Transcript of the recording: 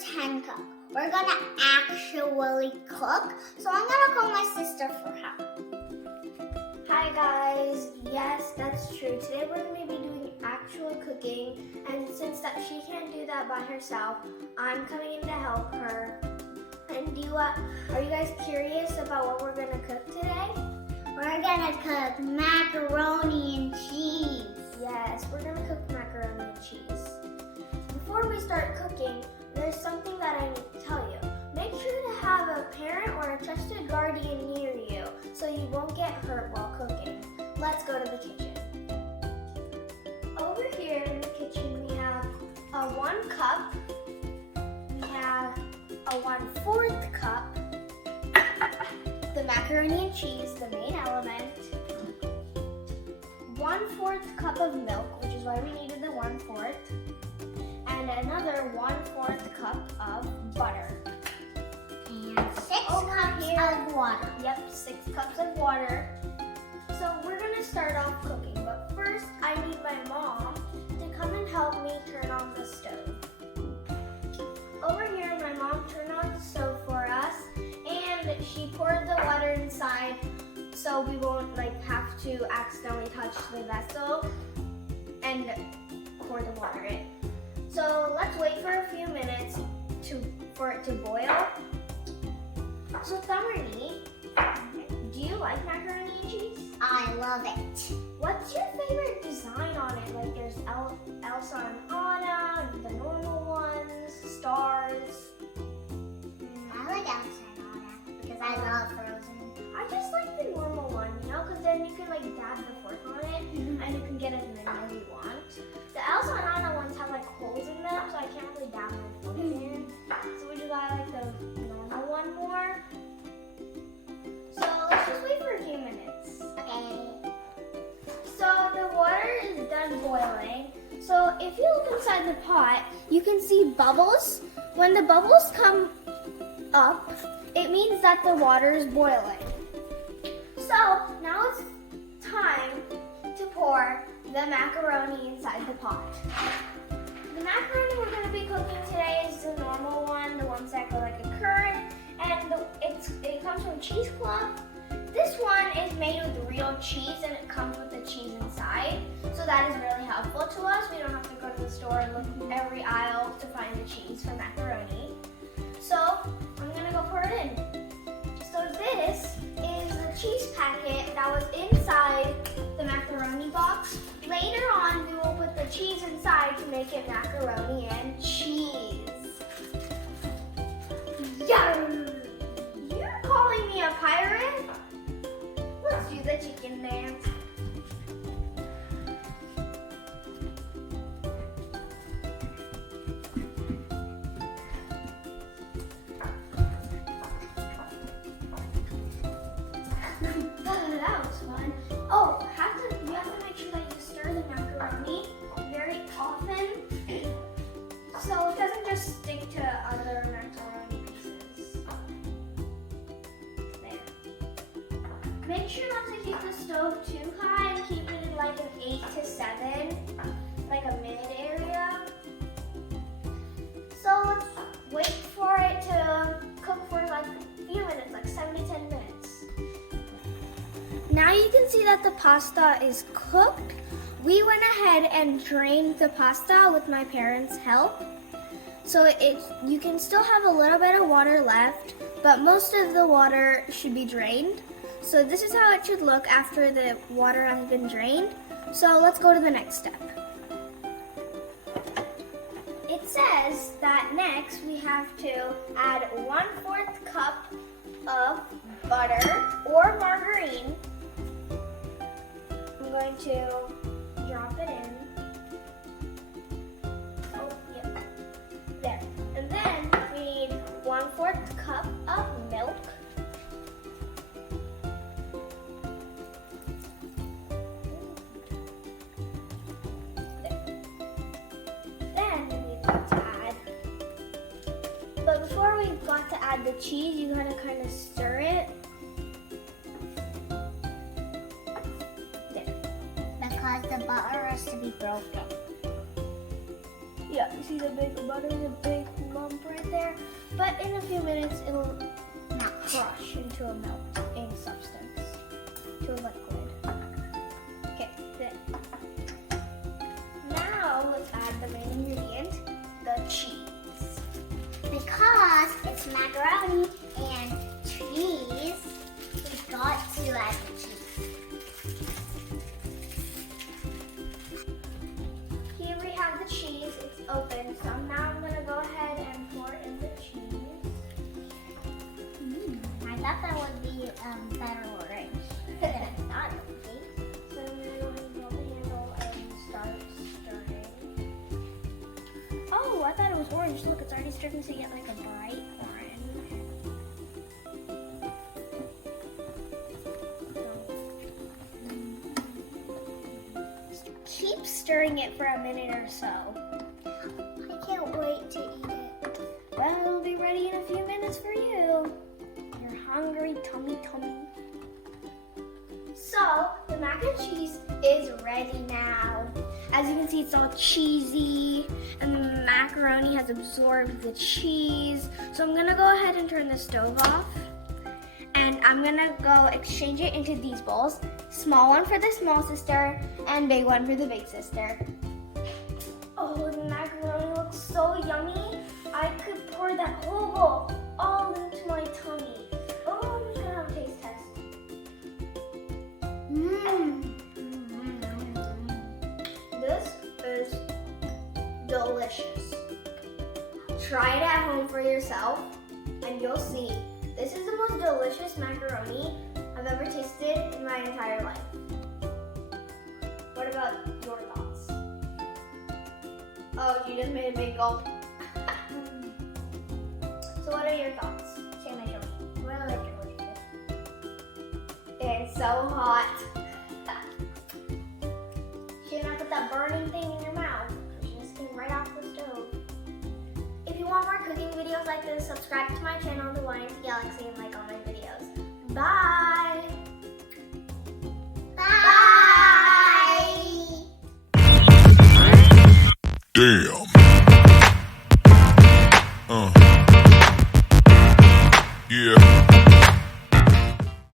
pretend cook. We're gonna actually cook. So I'm gonna call my sister for help. Hi guys, yes, that's true. Today we're going to be doing actual cooking, and since that she can't do that by herself, I'm coming in to help her. And are you guys curious about what we're going to cook today? We're gonna cook macaroni and cheese. Yes, we're going to cook macaroni and cheese. Before we start cooking, there's something that I need to tell you. Make sure to have a parent or a trusted guardian near you so you won't get hurt while cooking. Let's go to the kitchen. Over here in the kitchen we have a 1 cup, we have a 1/4 cup, the macaroni and cheese, the main element, 1/4 cup of milk, which is why we needed the 1/4, and another 1/4 cup of butter. And 6 cups of water. Yep, 6 cups of water. So we're gonna start off cooking, but first I need my mom to come and help me turn on the stove. Over here, my mom turned on the stove for us, and she poured the water inside so we won't have to accidentally touch the vessel and pour the water in. So let's wait for a few minutes for it to boil. So Summerly, do you like macaroni and cheese? I love it. What's your favorite design on it? Like there's Elsa and Anna, the normal ones, stars. I like Elsa and Anna because I love Frozen. I just like the normal one, because then you can dab the fork on it and you can get as many as you want. The Elsa and Anna ones have holes in them, so I can't really dab my fork in. So would you like the normal one more? So let's just wait for a few minutes. Okay. So the water is done boiling. So if you look inside the pot, you can see bubbles. When the bubbles come up, it means that the water is boiling. So now it's time to pour the macaroni inside the pot. The macaroni we're going to be cooking today is the normal one, the ones that go like a curd, and it comes from Cheese Club. This one is made with real cheese, and it comes with the cheese inside, so that is really helpful to us. We don't have to go to the store and look every aisle to find the cheese for macaroni. So I'm going to go pour it in. So this is the cheese packet that was inside the macaroni box. Later on, we will put the cheese inside to make it macaroni and cheese. Yum! You're calling me a pirate? Let's do the chicken dance. That was fun. Oh, you have to make sure that you stir the macaroni very often so it doesn't just stick to other macaroni pieces. There. Make sure not to keep the stove too high and keep it in an 8 to 7, like a mid area. So let's wait for it to cook for a few minutes, 7 to 10 minutes. Now you can see that the pasta is cooked. We went ahead and drained the pasta with my parents' help. So you can still have a little bit of water left, but most of the water should be drained. So this is how it should look after the water has been drained. So let's go to the next step. It says that next we have to add 1/4 cup of butter or margarine. I'm going to drop it in. Oh, yep. There. And then we need 1/4 cup of milk. There. Then we got to add. But before we got to add the cheese, you gotta kind of stir it. Because the butter has to be broken. Yeah, you see the big butter, the big lump right there. But in a few minutes, it'll crush into a melting substance, to a liquid. Okay, good. Now let's add the main ingredient, the cheese. Because it's macaroni and cheese, we've got to add the cheese. Here we have the cheese. It's open. So now I'm going to go ahead and pour in the cheese. I thought that would be better orange. Not okay. So I'm going to go ahead and hold the handle and start stirring. Oh, I thought it was orange. Look, it's already starting to get like a bright orange. Keep stirring it for a minute or so. I can't wait to eat it. Well, it'll be ready in a few minutes for you. You're hungry, tummy. So, the mac and cheese is ready now. As you can see, it's all cheesy, and the macaroni has absorbed the cheese. So I'm gonna go ahead and turn the stove off. And I'm gonna go exchange it into these bowls. Small one for the small sister, and big one for the big sister. Oh, the macaroni looks so yummy. I could pour that whole bowl all into my tummy. Oh, I'm just gonna have a taste test. This is delicious. Try it at home for yourself, and you'll see. This is the most delicious macaroni I've ever tasted in my entire life. What about your thoughts? Oh, you just made a big gulp. So what are your thoughts? Same as yours. Really delicious. It's so hot. Should not put that burning thing in your mouth. It just came right off the stove. If you want more cooking videos like this, subscribe to my channel, The Lions Galaxy, and like all my videos. Bye! Bye! Damn. Yeah.